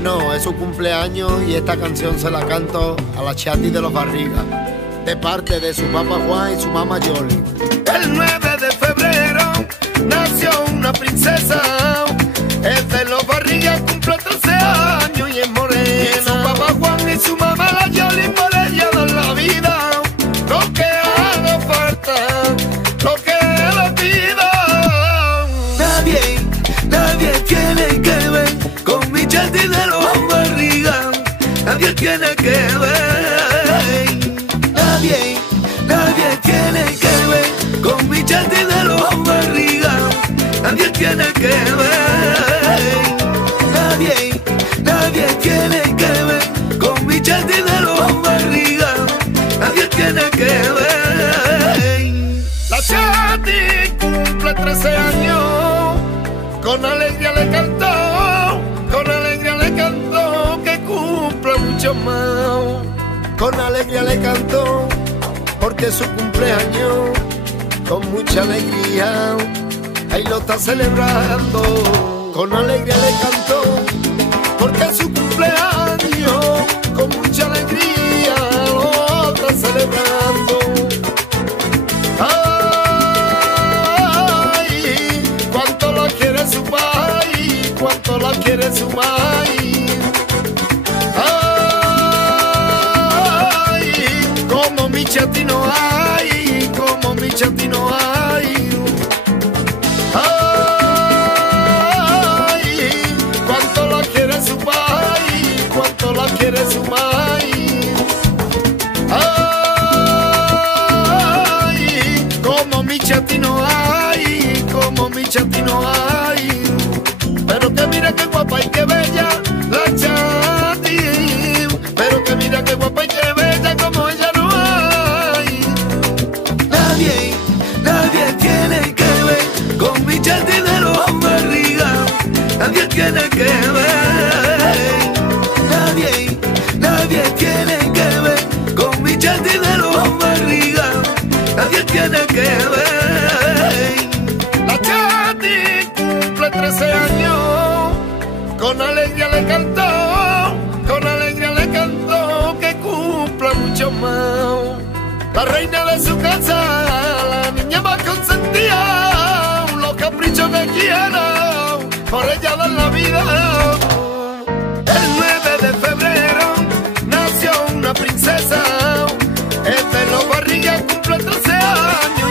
Bueno, es su cumpleaños y esta canción se la canto a la Chati de los Barrigas, de parte de su papá Juan y su mamá Yoli. El 9 de febrero nació una princesa, es de los Barrigas, cumple 13 años y es morena. Y su papá Juan y su mamá la Yoli por ella dan la vida, lo que haga falta, lo que le pida. Nadie tiene que ver con mi Chati de los Barrigas, nadie tiene que ver. Nadie tiene que ver con mi Chati de los Barrigas, nadie tiene que ver. Nadie tiene que ver con mi Chati de los Barrigas, nadie tiene que ver. La Chati cumple 13 años, con alegría le cantó, con alegría le cantó, que cumple mucho más. Con alegría le cantó, porque su cumpleaños, con mucha alegría, ahí lo está celebrando. Con alegría le cantó, porque su cumpleaños, con mucha alegría, lo está celebrando. Ay, cuánto la quiere su país, cuánto la quiere su maíz. Como mi Chati no hay, como mi Chati no hay. Ay, cuánto la quiere su país, cuánto la quiere su maíz. Ay, como mi Chati no hay, como mi Chati no hay. Pero que mira qué guapa y qué bella la Chati, pero que mira qué guapa y qué bella como ella. Nadie tiene que ver con mi Chati de los Barrigas, nadie tiene que ver. Nadie tiene que ver con mi Chati de los Barrigas, nadie tiene que ver. La Chati cumple 13 años, con alegría le cantó, con alegría le cantó, que cumple mucho más. La reina de su casa, la niña más consentida, los caprichos que quiera, por ella dan la vida. El 9 de febrero nació una princesa, es de los Barrigas, cumple 13 años.